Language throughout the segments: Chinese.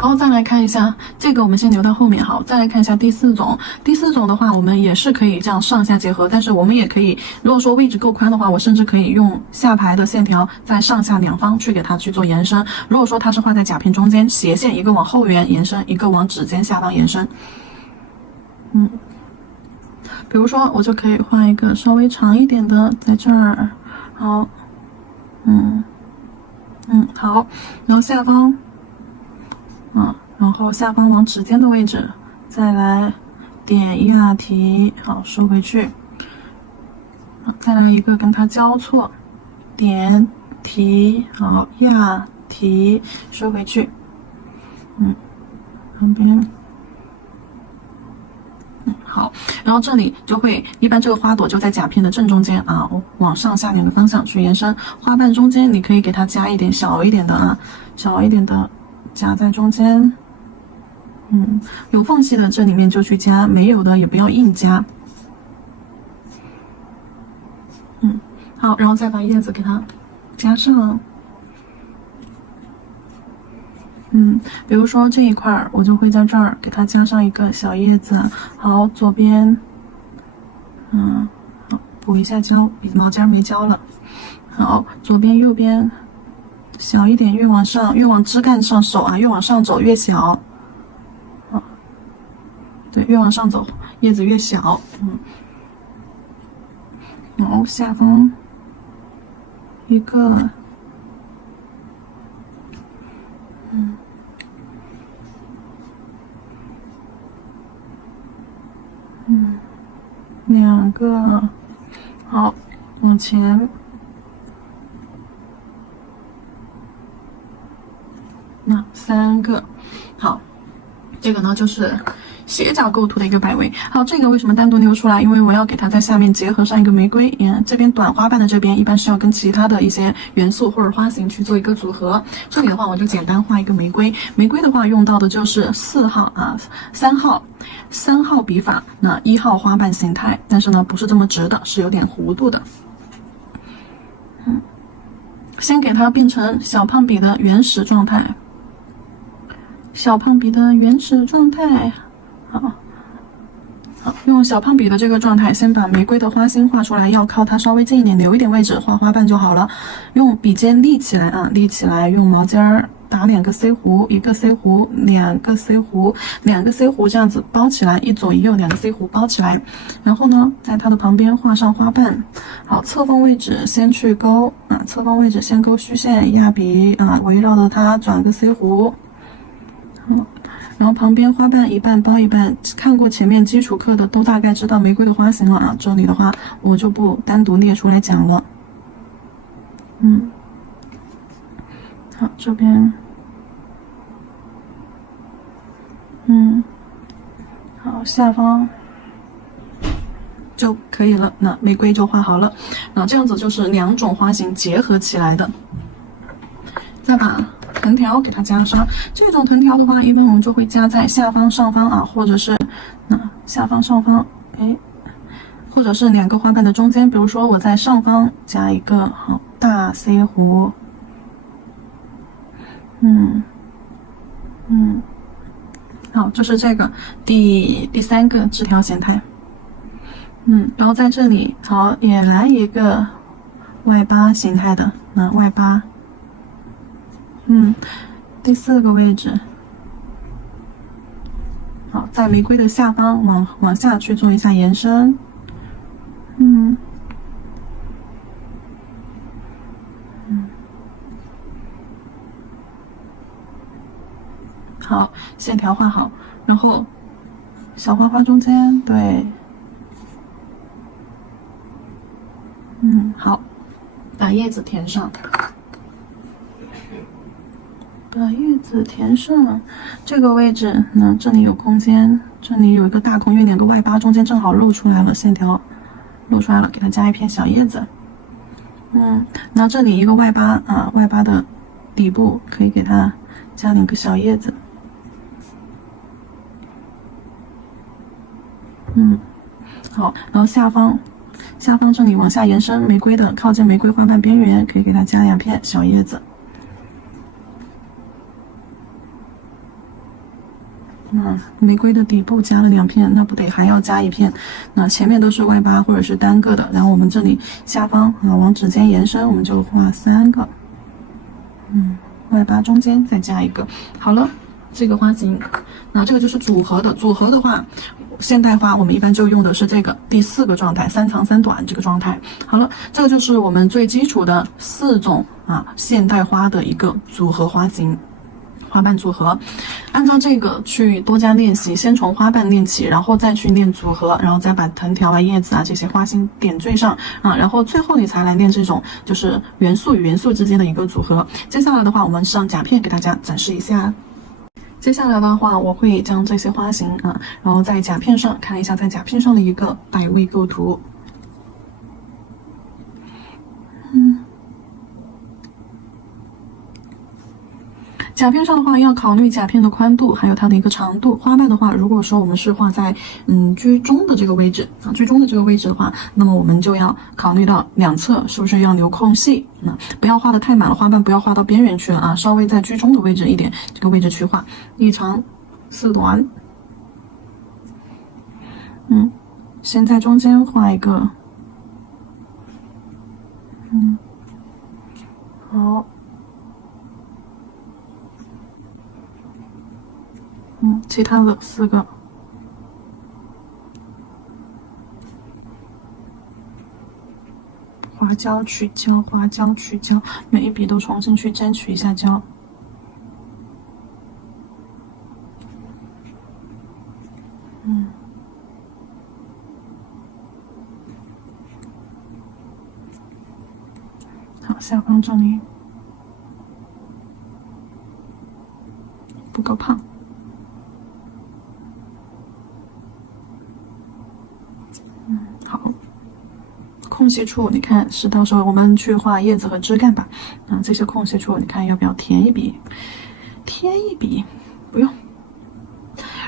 然后再来看一下这个，我们先留到后面。好，再来看一下第四种。第四种的话，我们也是可以这样上下结合，但是我们也可以，如果说位置够宽的话，我甚至可以用下排的线条在上下两方去给它去做延伸。如果说它是画在甲片中间，斜线一个往后缘延伸，一个往指尖下方延伸。比如说我就可以画一个稍微长一点的在这儿。好，好，然后下方。然后下方往指尖的位置，再来点压提，好，收回去。再来一个跟它交错，点提，好，压提，收回去。旁边。好，然后这里就会，一般这个花朵就在甲片的正中间啊，往上下两个方向去延伸。花瓣中间你可以给它加一点小一点的小一点的夹在中间。有缝隙的这里面就去加，没有的也不要硬加。好，然后再把叶子给它加上。比如说这一块儿，我就会在这儿给它加上一个小叶子。好，左边，好，补一下胶，毛尖没胶了。好，左边右边小一点，越往上，越往枝干上手啊，越往上走越小。对，越往上走，叶子越小。然后下方一个，两个，好，往前，那3个，好，这个呢就是斜角构图的一个摆位。好，这个为什么单独留出来？因为我要给它在下面结合上一个玫瑰。这边短花瓣的这边一般是要跟其他的一些元素或者花型去做一个组合。这里的话，我就简单画一个玫瑰。玫瑰的话，用到的就是4号啊，3号笔法，那1号花瓣形态，但是呢不是这么直的，是有点弧度的。先给它变成小胖笔的原始状态。小胖笔的原始状态。好，用小胖笔的这个状态，先把玫瑰的花心画出来，要靠它稍微近一点，留一点位置画花瓣就好了。用笔尖立起来啊，立起来，用毛尖儿打2个 C 弧，一个 C 弧，2个 C 弧，2个 C 弧，这样子包起来，一左一右2个 C 弧包起来。然后呢，在它的旁边画上花瓣。好，侧锋位置先去勾啊，侧锋位置先勾虚线，压笔啊，围绕着它转个 C 弧。然后旁边花瓣一半包一半，看过前面基础课的都大概知道玫瑰的花型了啊。这里的话我就不单独列出来讲了。好，这边，好，下方就可以了。那玫瑰就画好了。那这样子就是2种花型结合起来的。再把藤条给它加上，这种藤条的话，一般我们就会加在下方、上方啊，或者是下方、上方，或者是2个花瓣的中间。比如说我在上方加一个好大 C 弧，好，就是这个第3个枝条形态。然后在这里好也来一个外八形态的外八。第4个位置，好，在玫瑰的下方往下去做一下延伸。好，线条画好，然后小花花中间，对，好，把叶子填上。把叶子填上，这个位置呢，这里有空间，这里有一个大空，因为2个外八中间正好露出来了，线条露出来了，给它加一片小叶子。那这里一个外八啊，外八的底部可以给它加2个小叶子。好，然后下方这里往下延伸，玫瑰的靠近玫瑰花瓣边缘，可以给它加2片小叶子。玫瑰的底部加了2片，那不得还要加1片？那前面都是外八或者是单个的，然后我们这里下方往指尖延伸，我们就画3个，外八中间再加1个。好了，这个花型，那这个就是组合的。组合的话，现代花我们一般就用的是这个第4个状态，3长3短这个状态。好了，这个就是我们最基础的4种现代花的一个组合花型。花瓣组合，按照这个去多加练习，先从花瓣练起，然后再去练组合，然后再把藤条叶子这些花心点缀上然后最后你才来练这种就是元素与元素之间的一个组合。接下来的话，我们上甲片给大家展示一下。接下来的话，我会将这些花型然后在甲片上看一下，在甲片上的一个摆位构图。甲片上的话，要考虑甲片的宽度，还有它的一个长度。花瓣的话，如果说我们是画在居中的这个位置居中的这个位置的话，那么我们就要考虑到两侧是不是要留空隙，不要画的太满了，花瓣不要画到边缘去了稍微在居中的位置一点，这个位置去画，1长4短。先在中间画一个，好。其他的4个，划胶取胶，划胶取胶，每一笔都重新去沾取一下胶。好，下方这里不够胖。好，空隙处你看是到时候我们去画叶子和枝干吧。这些空隙处你看要不要填一笔？填一笔不用。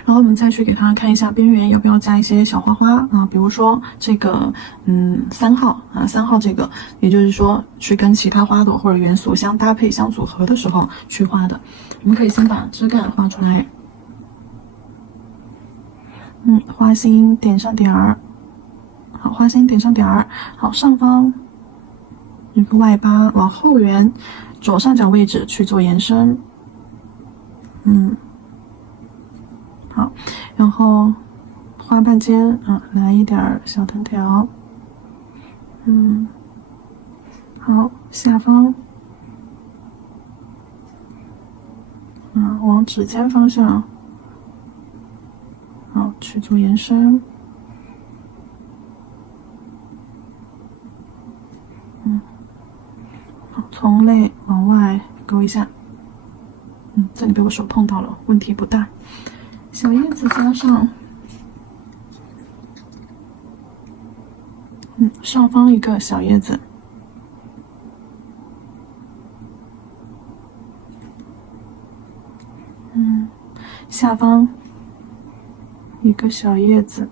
然后我们再去给它看一下边缘要不要加一些小花花比如说这个3号3号这个，也就是说去跟其他花朵或者元素相搭配相组合的时候去画的。我们可以先把枝干画出来，花心点上点儿。好，花心点上点儿。好，上方一个外八，往后缘左上角位置去做延伸。好，然后花瓣尖来一点小藤条。好，下方往指尖方向好去做延伸。从内往外勾一下，这里被我手碰到了，问题不大。小叶子加上，上方一个小叶子，下方一个小叶子，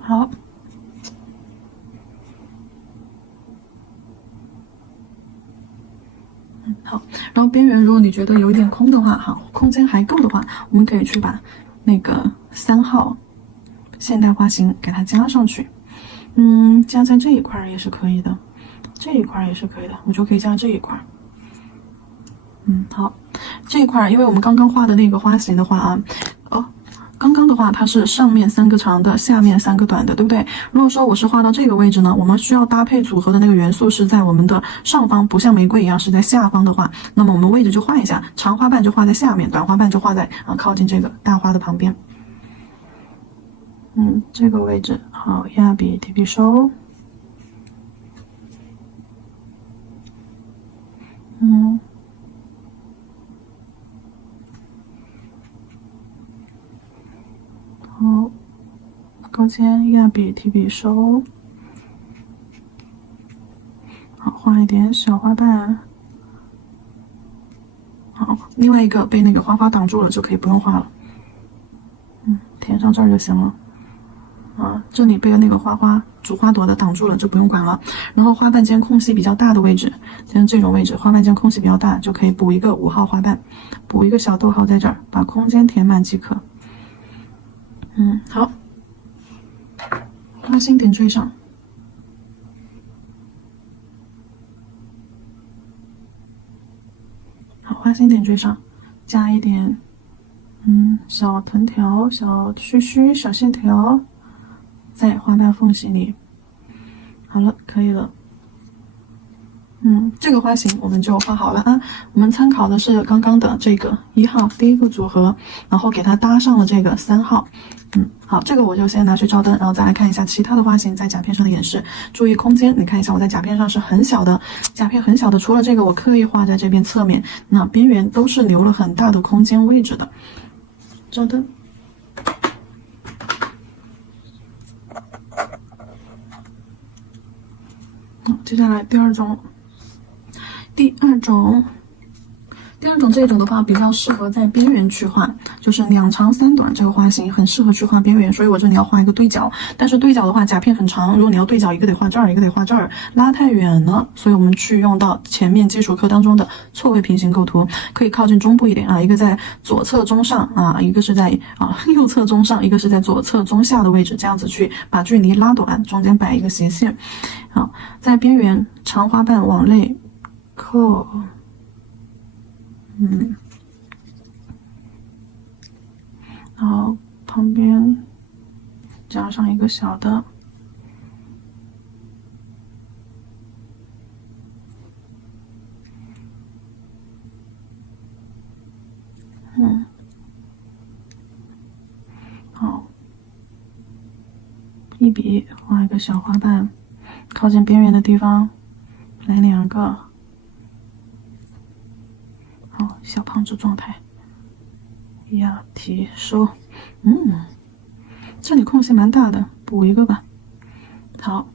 好，好，然后边缘如果你觉得有一点空的话，好，空间还够的话，我们可以去把那个3号现代花型给它加上去，加在这一块也是可以的，这一块也是可以的，我就可以加这一块。好，这一块因为我们刚刚画的那个花型的话刚刚的话它是上面3个长的，下面3个短的，对不对？如果说我是画到这个位置呢，我们需要搭配组合的那个元素是在我们的上方，不像玫瑰一样是在下方的话，那么我们位置就换一下，长花瓣就画在下面，短花瓣就画在靠近这个大花的旁边。这个位置好，压笔提笔收。好，高尖压笔提笔收。好，画一点小花瓣。好，另外一个被那个花花挡住了，就可以不用画了。填上这儿就行了。这里被那个主花朵的挡住了，这不用管了。然后花瓣间空隙比较大的位置，像这种位置，花瓣间空隙比较大，就可以补一个5号花瓣，补一个小逗号在这儿，把空间填满即可。好，花心点缀上。好，花心点缀上，加一点，小藤条、小须须、小线条。在花瓣缝隙里，好了，可以了。这个花型我们就画好了啊。我们参考的是刚刚的这个1号第一个组合，然后给它搭上了这个3号。好，这个我就先拿去照灯，然后再来看一下其他的花型在甲片上的演示。注意空间，你看一下我在甲片上是很小的，甲片很小的，除了这个我刻意画在这边侧面，那边缘都是留了很大的空间位置的。照灯。接下来第二种这种的话比较适合在边缘去画，就是2长3短这个花型很适合去画边缘，所以我这里要画一个对角。但是对角的话，甲片很长，如果你要对角，一个得画这儿，一个得画这儿，拉太远了，所以我们去用到前面基础课当中的错位平行构图，可以靠近中部一点啊，一个在左侧中上啊，一个是在右侧中上，一个是在左侧中下的位置，这样子去把距离拉短，中间摆一个斜线。好，在边缘长花瓣往内扣。然后旁边加上一个小的，好，一笔画一个小花瓣，靠近边缘的地方来2个，好，小胖子状态，压提收，这里空隙蛮大的，补一个吧。好，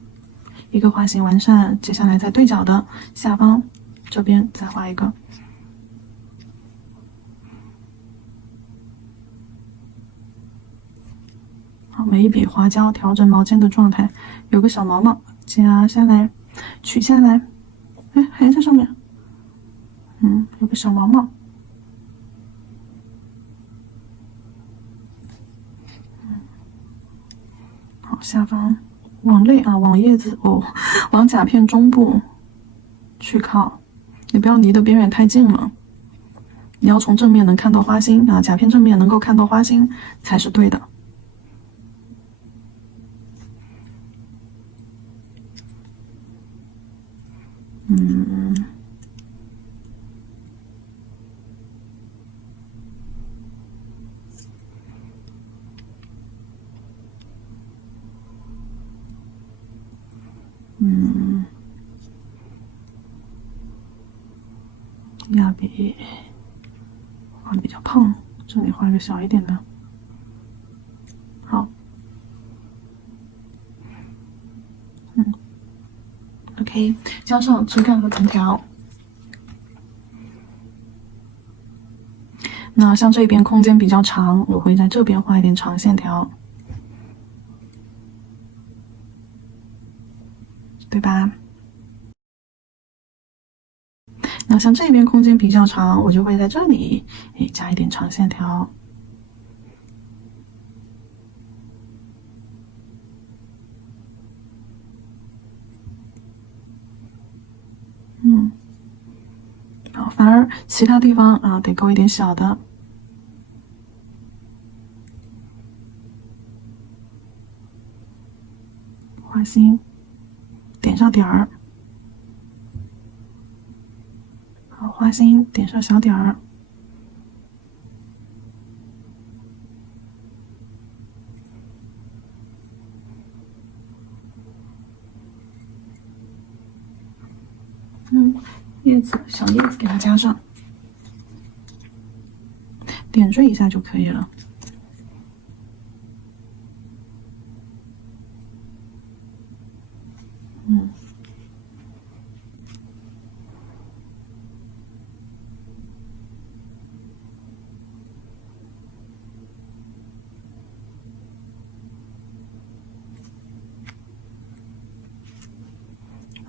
一个花型完善，接下来在对角的下方这边再画一个。好，每一笔划胶调整毛尖的状态，有个小毛毛夹下来，取下来，哎，还在上面，有个小毛毛。好，下方往内啊，往叶子往甲片中部去靠，你不要离得边缘太近了。你要从正面能看到花心啊，甲片正面能够看到花心才是对的。压笔画比较胖，这里画一个小一点的。好，OK， 加上枝干和藤条。那像这边空间比较长，我会在这边画一点长线条，对吧？那像这边空间比较长，我就会在这里加一点长线条。好，反而其他地方啊得勾一点小的。花心，点上点儿。好，花心点上小点儿。叶子，小叶子给它加上，点缀一下就可以了。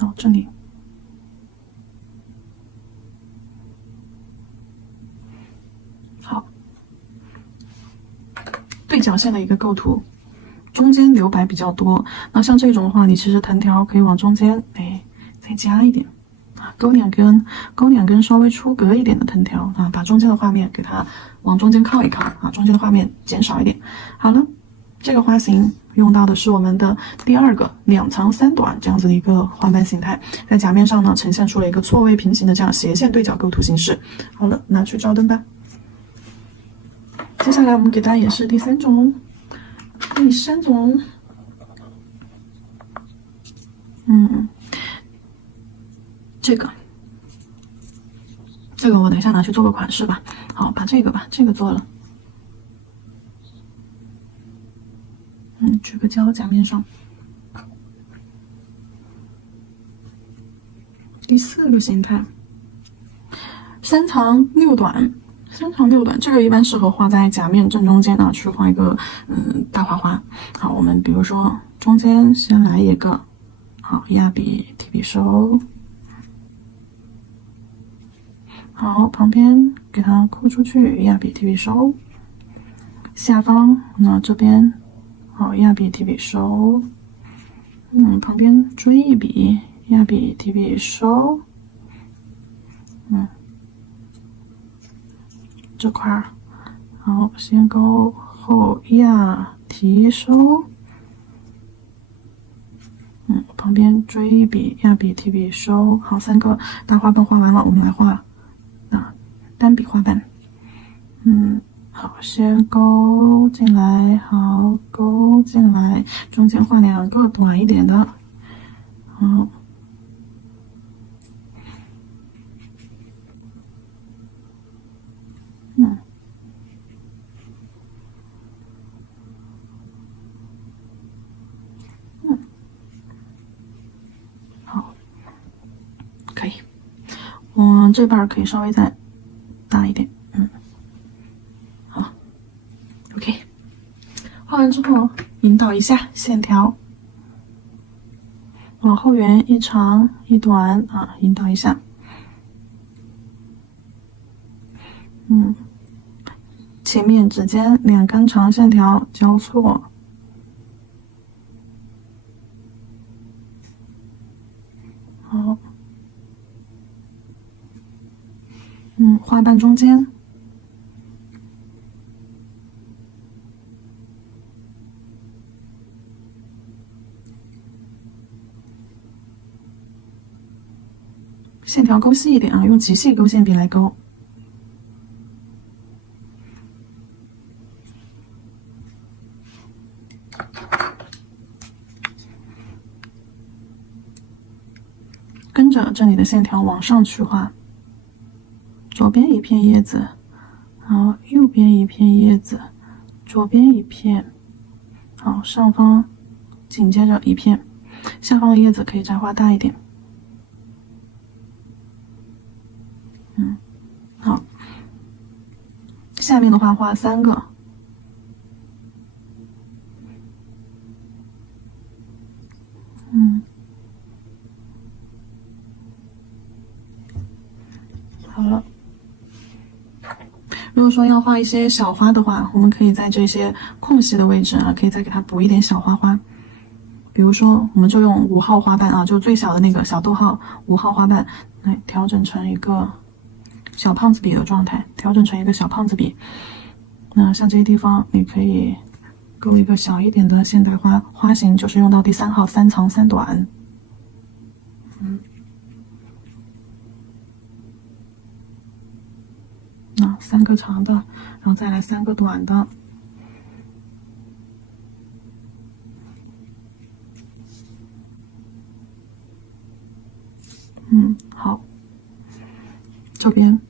好，这里。好，对角线的一个构图，中间留白比较多。那像这种的话，你其实藤条可以往中间，再加一点啊，勾两根稍微出格一点的藤条啊，把中间的画面给它往中间靠一靠啊，中间的画面减少一点。好了，这个花型用到的是我们的第2个2长3短这样子的一个花瓣形态，在甲面上呢呈现出了一个错位平行的这样斜线对角构图形式。好了，拿去照灯吧。接下来我们给大家演示第3种，这个我等一下拿去做个款式吧。好，把这个做了。举个胶甲面上。第4个形态，3长6短。3长6短，这个一般适合画在甲面正中间啊，去画一个大花花。好，我们比如说中间先来一个，好，压笔提笔收。好，旁边给它抠出去，压笔提笔收。下方那这边，好，压笔提笔收。旁边追一笔，压笔提笔收。这块儿，好，先勾后压提收。旁边追一笔，压笔提笔收。好，3个大花瓣画完了，我们来画单笔花瓣。好，先勾进来，好，勾进来，中间画2个短一点的。好。好，可以。这半可以稍微再大一点。好 ，OK。画完之后，引导一下线条，往后圆一长一短啊，引导一下。前面指尖2根长线条交错。好。花瓣中间。线条勾细一点啊，用极细勾线笔来勾。跟着这里的线条往上去画，左边一片叶子，好，右边一片叶子，左边一片，好，上方紧接着一片，下方的叶子可以再画大一点。好，下面的话画3个。好了。如果说要画一些小花的话，我们可以在这些空隙的位置啊，可以再给它补一点小花花。比如说，我们就用5号花瓣啊，就最小的那个小逗号5号花瓣来调整成一个小胖子笔的状态，调整成一个小胖子笔。那像这些地方，你可以勾一个小一点的现代花，花型就是用到第3号3长3短。3个长的，然后再来3个短的。好，这边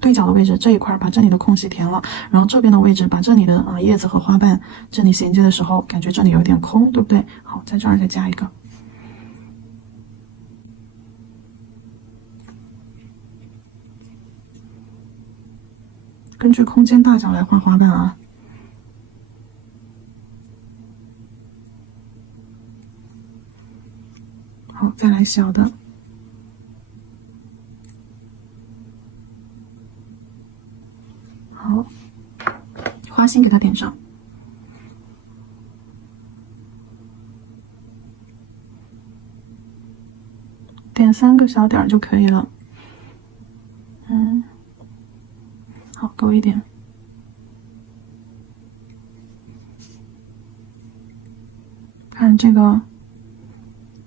对角的位置这一块把这里的空隙填了，然后这边的位置把这里的叶子和花瓣这里衔接的时候，感觉这里有点空，对不对？好，在这儿再加一个。根据空间大小来画花瓣啊。好，再来小的。好，花心给它点上。点3个小点就可以了。好，够一点。看这个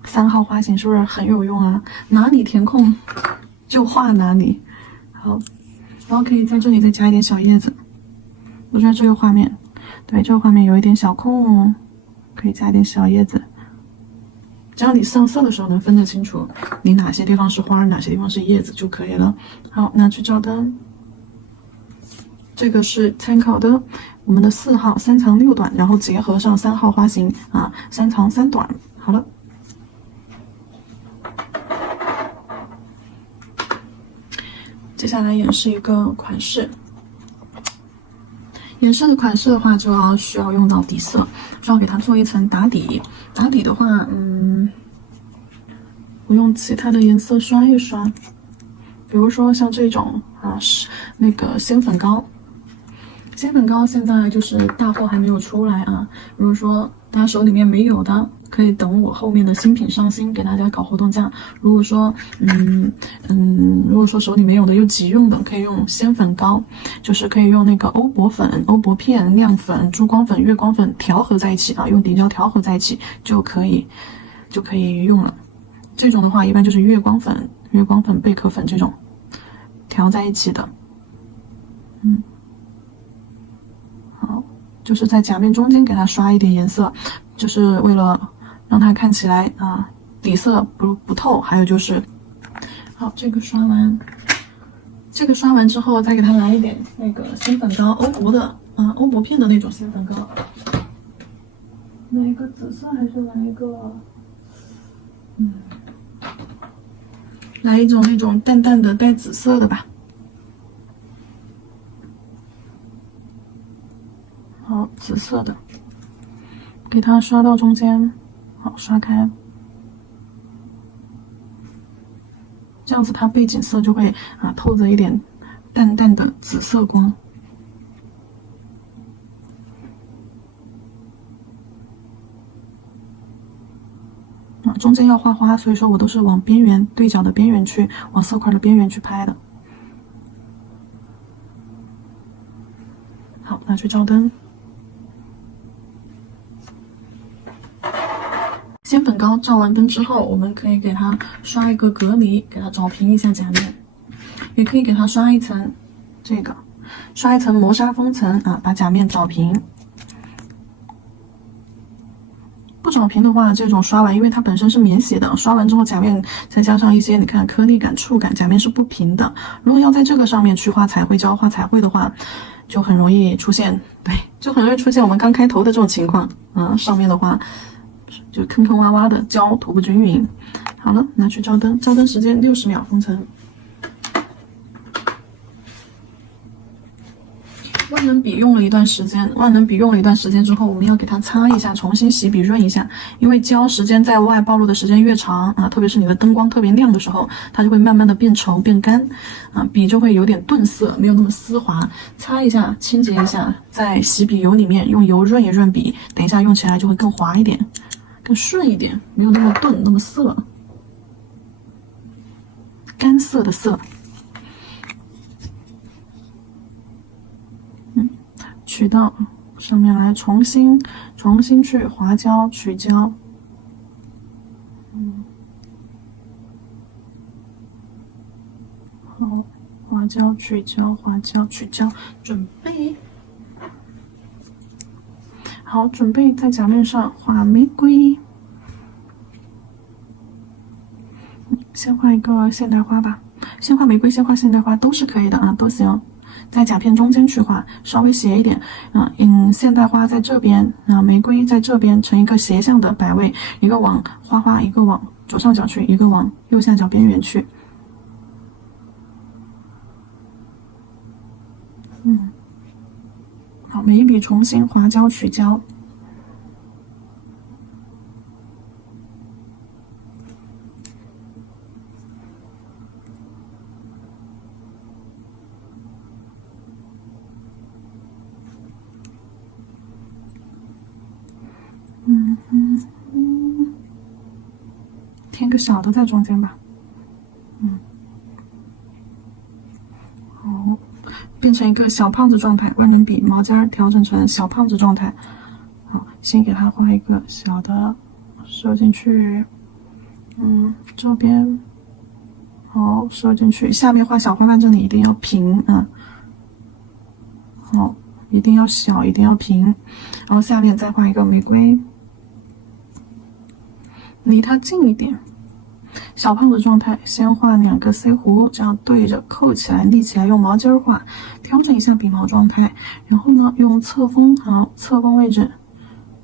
3号花型是不是很有用啊？哪里填空就画哪里。好，然后可以在这里再加一点小叶子。我觉得这个画面，对，这个画面有一点小空，可以加一点小叶子。这样你上色的时候能分得清楚，你哪些地方是花，哪些地方是叶子就可以了。好，拿去照灯。这个是参考的我们的4号3长6短，然后结合上3号花型啊，3长3短。好了，接下来演示一个款式。演示的款式的话，就需要用到底色，需要给它做一层打底。打底的话，我用其他的颜色刷一刷，比如说像这种是那个鲜粉膏。鲜粉膏现在就是大货还没有出来啊，如果说大家手里面没有的，可以等我后面的新品上新给大家搞活动价。如果说手里没有的又急用的，可以用鲜粉膏，就是可以用那个欧泊粉、欧泊片、亮粉、珠光粉、月光粉调和在一起啊，用底胶调和在一起就可以用了。这种的话一般就是月光粉、贝壳粉这种调在一起的。好，就是在甲面中间给它刷一点颜色，就是为了让它看起来底色不透。还有就是，好，这个刷完之后，再给它来一点那个鲜粉膏，欧泊片的那种鲜粉膏。来一个紫色还是来一个来一种那种淡淡的带紫色的吧。好，紫色的，给它刷到中间，好，刷开，这样子它背景色就会透着一点淡淡的紫色光。中间要画花，所以说我都是往边缘对角的边缘去，往色块的边缘去拍的。好，拿去照灯。鲜粉膏照完灯之后，我们可以给它刷一个隔离，给它找平一下甲面，也可以给它刷一层刷一层磨砂封层把甲面找平。不找平的话，这种刷完，因为它本身是免洗的，刷完之后甲面再加上一些你看颗粒感、触感，甲面是不平的。如果要在这个上面去画彩绘胶、画彩绘的话，就很容易出现我们刚开头的这种情况上面的话就坑坑洼洼的，胶涂不均匀。好了，拿去照灯，照灯时间60秒封层。万能笔用了一段时间之后，我们要给它擦一下，重新洗笔润一下，因为胶时间在外暴露的时间越长特别是你的灯光特别亮的时候，它就会慢慢的变稠变干笔就会有点顿色，没有那么丝滑。擦一下，清洁一下，在洗笔油里面用油润一润笔，等一下用起来就会更滑一点，更顺一点，没有那么钝那么涩，干涩的涩。取到上面来，重新去滑胶取胶。好，滑胶取胶，滑胶取胶，准备好，准备在甲面上画玫瑰。先画一个现代花吧，先画玫瑰，先画现代花都是可以的都行。在甲片中间去画，稍微斜一点现代花在这边玫瑰在这边，成一个斜向的摆位，一个往花，一个往左上角去，一个往右下角边缘去。好，每一笔重新滑胶取胶。个小的在中间吧。好，变成一个小胖子状态，万能笔毛尖调整成小胖子状态。好，先给它画一个小的收进去，这边好收进去，下面画小花瓣这里一定要平啊，好，一定要小，一定要平，然后下面再画一个玫瑰，离它近一点。小胖子状态，先画2个 C 弧，这样对着扣起来，立起来，用毛尖画，调整一下笔毛状态，然后呢，用侧锋，好，侧锋位置，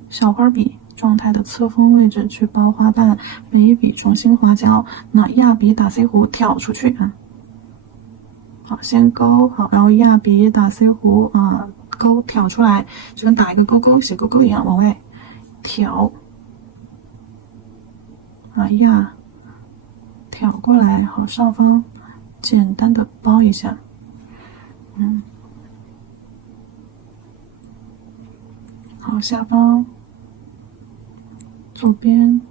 小花笔状态的侧锋位置去包花瓣，每一笔重新划胶，那压笔打 C 弧挑出去啊，好，先勾好，然后压笔打 C 弧啊，勾挑出来，就跟打一个勾勾写勾勾一样，往外挑啊，压挑过来，好，上方简单的包一下，好，下方左边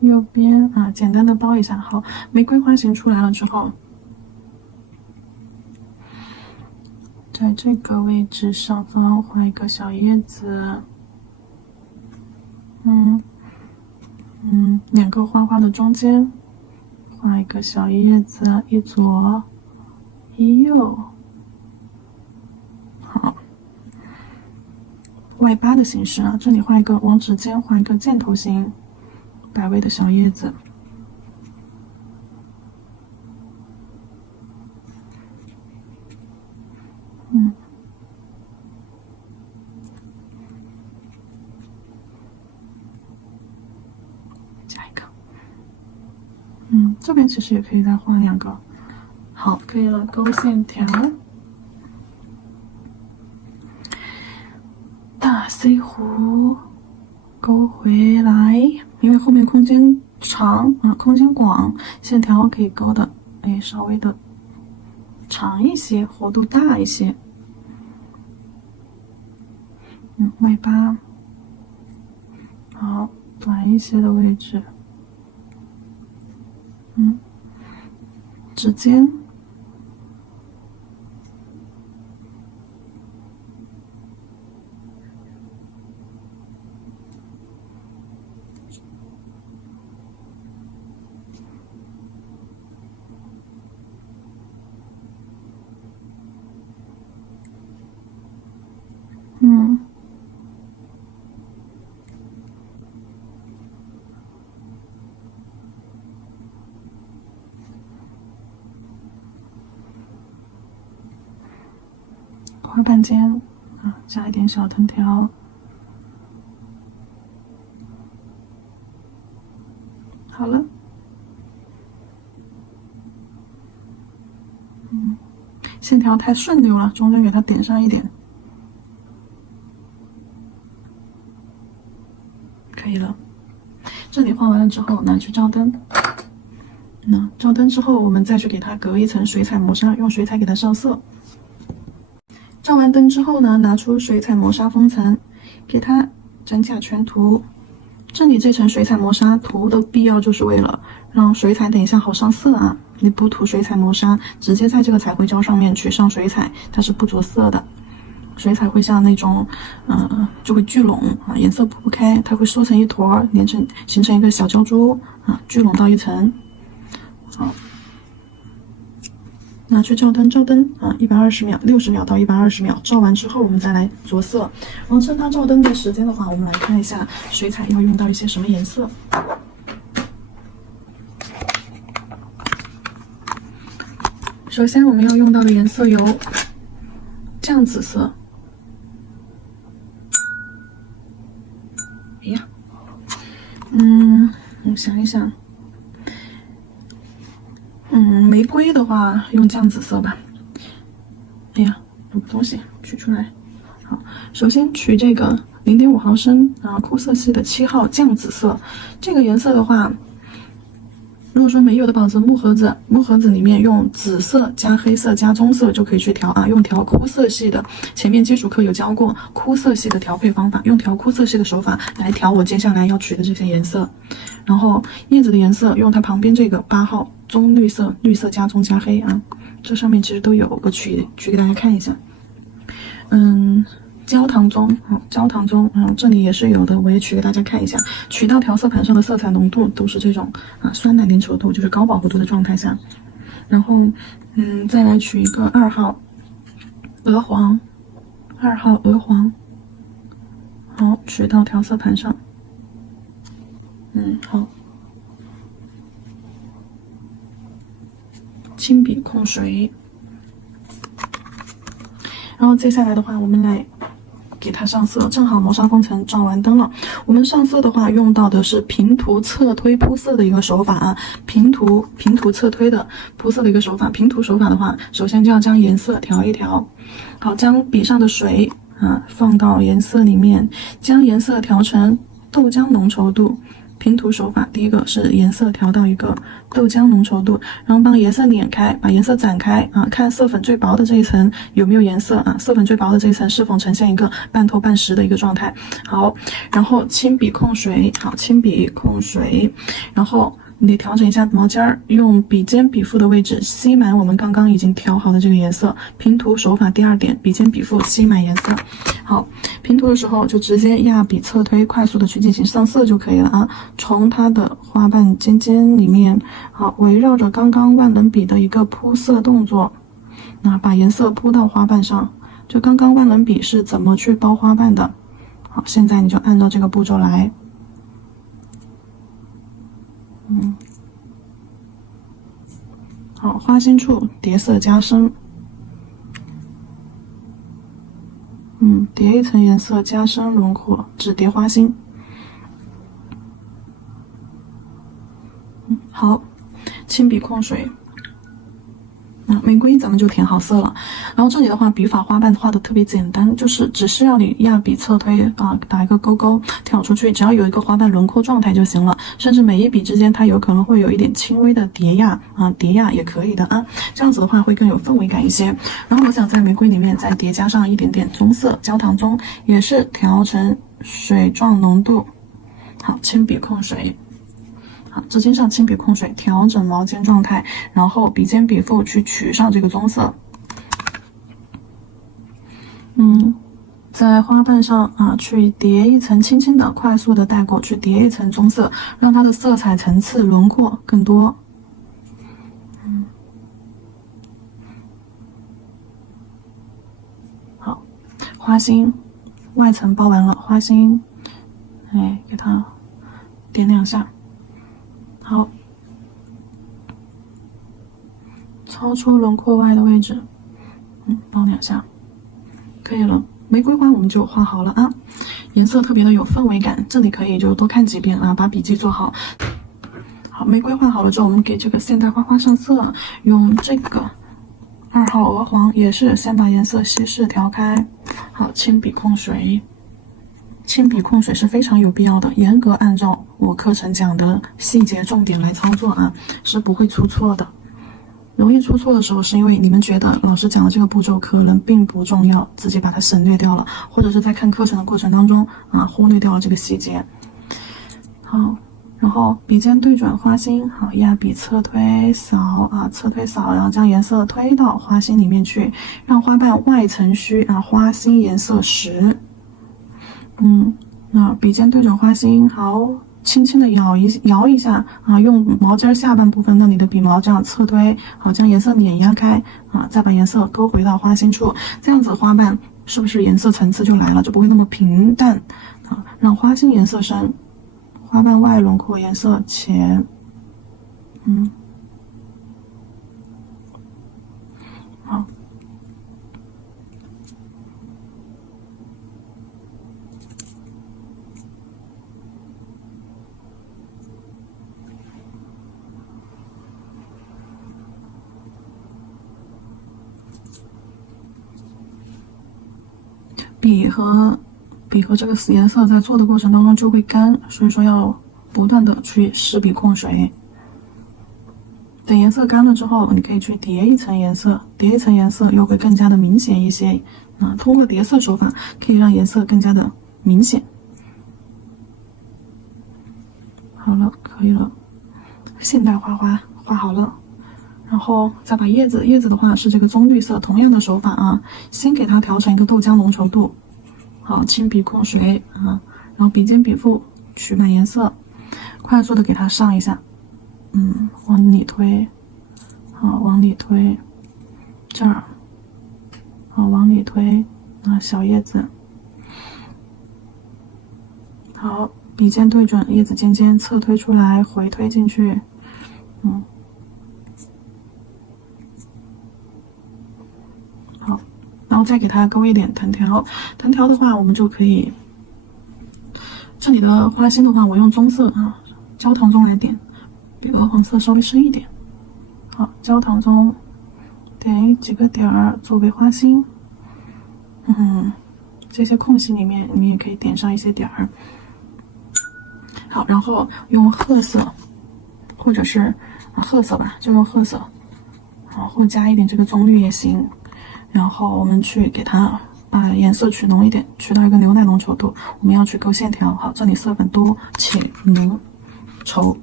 右边啊，简单的包一下。好，玫瑰花型出来了之后，在这个位置上方画一个小叶子，2个花花的中间画一个小叶子，一左一右。好，外八的形式啊，这里画一个往指尖画一个箭头形摆位的小叶子。加一个。这边其实也可以再画2个。好，可以了，勾线条。大 C 弧勾回来，因为后面空间长空间广，线条可以勾的稍微的长一些，弧度大一些。外八，好，短一些的位置。指尖。花瓣尖加一点小藤条。好了，线条太顺溜了，中间给它点上一点，可以了。这里画完了之后，拿去照灯。那照灯之后，我们再去给它隔一层水彩磨砂，用水彩给它上色。照完灯之后呢，拿出水彩磨砂封层，给它展甲醛涂。这里这层水彩磨砂涂的必要就是为了让水彩等一下好上色啊。你不涂水彩磨砂，直接在这个彩绘胶上面去上水彩，它是不着色的。水彩会像那种就会聚拢颜色铺不开，它会缩成一坨，形成一个小胶珠聚拢到一层。好。拿去照灯，120秒，60秒到120秒，照完之后我们再来着色。然后趁它照灯的时间的话，我们来看一下水彩要用到一些什么颜色。首先我们要用到的颜色有酱紫色。我想一想。玫瑰的话用酱紫色吧。有个东西取出来。好，首先取这个0.5毫升酷色系的7号酱紫色。这个颜色的话，如果说没有的宝子木盒子，木盒子里面用紫色加黑色加棕色就可以去调啊，用调枯色系的，前面基础课有教过枯色系的调配方法，用调枯色系的手法来调我接下来要取的这些颜色。然后叶子的颜色用它旁边这个8号棕绿色，绿色加棕加黑啊，这上面其实都有个取给大家看一下。焦糖棕，焦糖棕，这里也是有的，我也取给大家看一下。取到调色盘上的色彩浓度都是这种酸奶粘稠度，就是高饱和度的状态下。然后，再来取一个2号鹅黄，2号鹅黄，好，取到调色盘上。好。轻笔控水，然后接下来的话，我们来给它上色，正好磨砂工程照完灯了。我们上色的话，用到的是平涂侧推铺色的一个手法啊，平涂侧推的铺色的一个手法。平涂手法的话，首先就要将颜色调一调，好，将笔上的水放到颜色里面，将颜色调成豆浆浓稠度。平涂手法，第一个是颜色调到一个豆浆浓稠度，然后把颜色碾开，把颜色展开看色粉最薄的这一层有没有颜色色粉最薄的这一层是否呈现一个半透半实的一个状态。好，然后轻笔控水，轻笔控水，然后你得调整一下毛尖儿，用笔尖笔腹的位置吸满我们刚刚已经调好的这个颜色。平涂手法第2点，笔尖笔腹吸满颜色。好，平涂的时候就直接压笔侧推，快速的去进行上色就可以了从它的花瓣尖尖里面，好，围绕着刚刚万能笔的一个铺色动作，把颜色铺到花瓣上。就刚刚万能笔是怎么去包花瓣的？好，现在你就按照这个步骤来。好，花心处叠色加深，叠一层颜色加深轮廓，只叠花心。好，轻笔控水。玫瑰咱们就填好色了，然后这里的话，笔法花瓣画的特别简单，就是只是要你压笔侧推打一个勾勾挑出去，只要有一个花瓣轮廓状态就行了。甚至每一笔之间它有可能会有一点轻微的叠压叠压也可以的这样子的话会更有氛围感一些。然后我想在玫瑰里面再叠加上一点点棕色，焦糖棕，也是调成水状浓度。好，轻笔控水。纸巾上轻笔控水，调整毛尖状态，然后笔尖笔腹去取上这个棕色。在花瓣上去叠一层，轻轻的、快速的带过去，叠一层棕色，让它的色彩层次轮廓更多。好，花心外层包完了，花心，给它点2下。好，超出轮廓外的位置，包2下，可以了。玫瑰花我们就画好了颜色特别的有氛围感，这里可以就多看几遍把笔记做好。好，玫瑰画好了之后，我们给这个现代花上色，用这个2号鹅黄，也是先把颜色稀释调开。好，轻笔控水。轻笔控水是非常有必要的，严格按照我课程讲的细节重点来操作是不会出错的。容易出错的时候是因为你们觉得老师讲的这个步骤可能并不重要，自己把它省略掉了，或者是在看课程的过程当中忽略掉了这个细节。好，然后笔尖对准花心，好，压笔侧推扫侧推扫，然后将颜色推到花心里面去，让花瓣外层虚花心颜色实。那笔尖对准花心，好，轻轻的摇一下用毛尖下半部分那里的笔毛这样侧推，好，将颜色碾压开再把颜色勾回到花心处，这样子花瓣是不是颜色层次就来了，就不会那么平淡让花心颜色深，花瓣外轮廓颜色浅。好。笔和这个死颜色在做的过程当中就会干，所以说要不断的去湿笔控水。等颜色干了之后，你可以去叠一层颜色，叠一层颜色又会更加的明显一些。通过叠色手法可以让颜色更加的明显。好了，可以了，现代花花画好了，然后再把叶子的话是这个棕绿色，同样的手法啊，先给它调成一个豆浆浓稠度，好，轻笔控水啊，然后笔尖笔腹取满颜色，快速的给它上一下，往里推，好，往里推，这儿，好，往里推啊，小叶子，好。笔尖对准叶子尖尖，侧推出来，回推进去，好，然后再给它勾一点藤条。藤条的话，我们就可以，这里的花心的话，我用棕色啊，焦糖棕来点，比鹅黄色稍微深一点。好，焦糖棕点几个点儿作为花心。这些空隙里面，你也可以点上一些点儿。好，然后用褐色，或者是褐色吧，就用褐色，好，或加一点这个棕绿也行。然后我们去给它把颜色取浓一点，取到一个牛奶浓稠度。我们要去勾线条，好，这里色粉多且浓稠，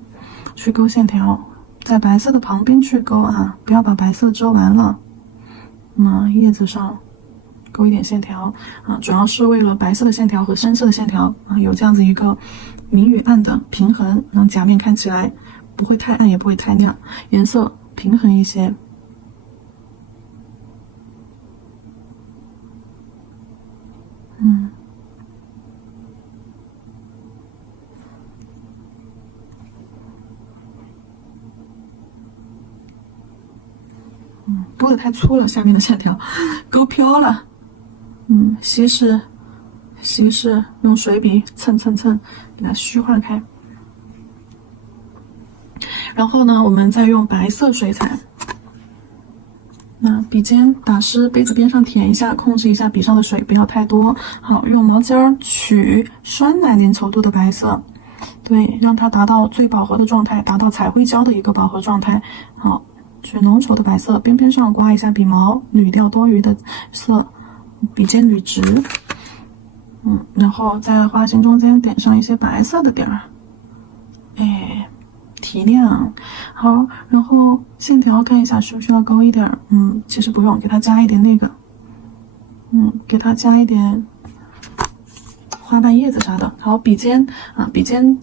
去勾线条，在白色的旁边去勾啊，不要把白色遮完了。那么叶子上勾一点线条啊，主要是为了白色的线条和深色的线条啊，有这样子一个明与暗的平衡，让甲面看起来不会太暗也不会太亮，颜色平衡一些。勾的太粗了，下面的线条勾飘了。稀释用水笔蹭，给它虚化开。然后呢，我们再用白色水彩，那笔尖打湿，杯子边上舔一下，控制一下笔上的水不要太多。好，用毛尖取酸奶粘稠度的白色，对，让它达到最饱和的状态，达到彩绘胶的一个饱和状态。好，取浓稠的白色，边边上刮一下笔毛，捋掉多余的色，笔尖捋直。然后在花心中间点上一些白色的点儿，提亮。好，然后线条看一下需不需要勾一点儿，其实不用，给它加一点那个，给它加一点花瓣叶子啥的。好，笔尖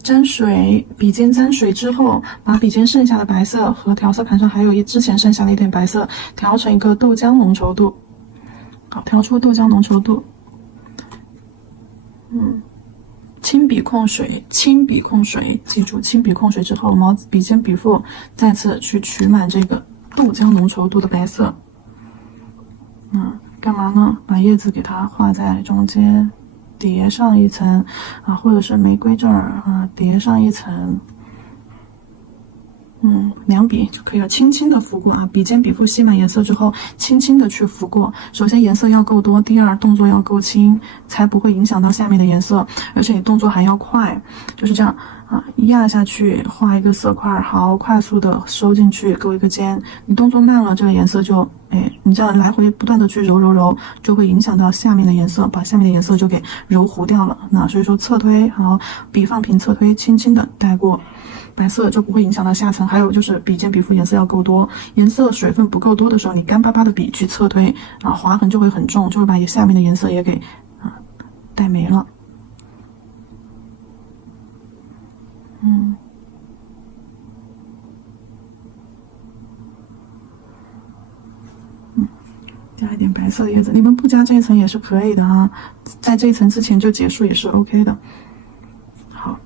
沾水，笔尖沾水之后，把笔尖剩下的白色和调色盘上还有之前剩下的一点白色调成一个豆浆浓稠度。好，调出豆浆浓稠度。轻笔控水，记住轻笔控水之后，笔尖笔腹再次去取满这个豆浆浓稠度的白色。干嘛呢？把叶子给它画在中间，叠上一层啊，或者是玫瑰这儿啊，叠上一层。两笔就可以了，轻轻的拂过啊，笔尖笔腹吸满颜色之后，轻轻的去拂过。首先颜色要够多，第二动作要够轻，才不会影响到下面的颜色，而且你动作还要快，就是这样啊，压下去画一个色块，好，快速的收进去，勾一个尖。你动作慢了，这个颜色就你这样来回不断的去揉，就会影响到下面的颜色，把下面的颜色就给揉糊掉了。那所以说侧推，好，笔放平侧推，轻轻的带过。白色就不会影响到下层，还有就是笔尖笔腹颜色要够多，颜色水分不够多的时候，你干巴巴的笔去侧推啊，划痕就会很重，就会把下面的颜色也给带没了。加一点白色的叶子，你们不加这一层也是可以的啊，在这一层之前就结束也是 OK 的。好。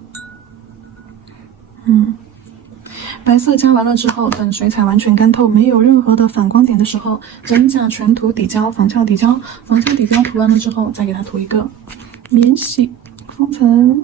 白色加完了之后，等水彩完全干透，没有任何的反光点的时候，真假全涂底胶，防翘底胶。防翘底胶涂完了之后，再给它涂一个免洗封层。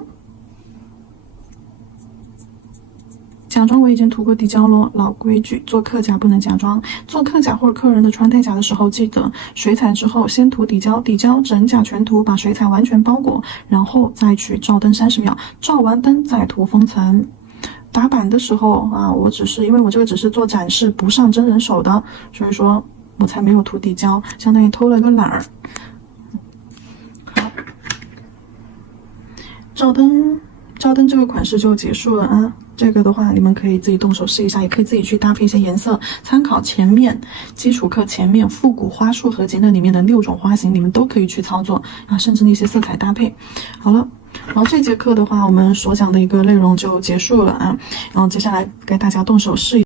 假装我已经涂过底胶了，老规矩，做客甲不能假装。做客甲或者客人的穿戴甲的时候，记得水彩之后先涂底胶，底胶整甲全涂，把水彩完全包裹，然后再去照灯30秒，照完灯再涂封层。打板的时候啊，因为我这个只是做展示，不上真人手的，所以说我才没有涂底胶，相当于偷了个懒儿。好，照灯这个款式就结束了啊。这个的话，你们可以自己动手试一下，也可以自己去搭配一些颜色，参考前面基础课前面复古花束合金的里面的6种花型，你们都可以去操作啊，甚至那些色彩搭配。好了，然后这节课的话，我们所讲的一个内容就结束了啊，然后接下来给大家动手试一下。